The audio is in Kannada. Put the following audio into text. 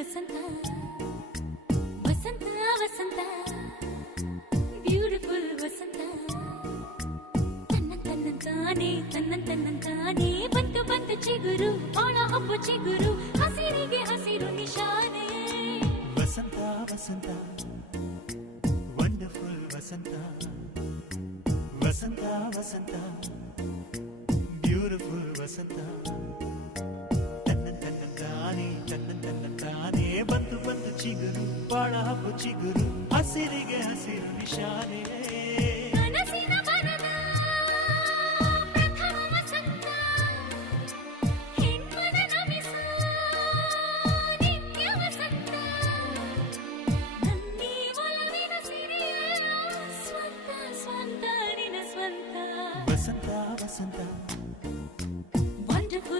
ವಸಂತ ವಸಂತ ವಸಂತ ಬ್ಯೂಟಿಫುಲ್ ವಸಂತ ತನ್ನಂತಾನೆ ಬಂತು ಬಂತು ಚಿಗುರು ಬಾಳ ಹಬ್ಬ ಚಿಗುರು ಹಸಿರಿಗೆ ಹಸಿರು ನಿಶಾನೆ ವಸಂತ ವಸಂತ ವಂಡರ್ಫುಲ್ ವಸಂತ ವಸಂತ ವಸಂತ ಬ್ಯೂಟಿಫುಲ್ ವಸಂತ ತನ್ನಂತಾನೆ ಬಂತು ಬಂತು ಚಿಗುರು ಬಾಳ ಹಬ್ಬ ಚಿಗುರು ಹಸಿರಿಗೆ ಹಸಿರು ನಿಶಾನೆ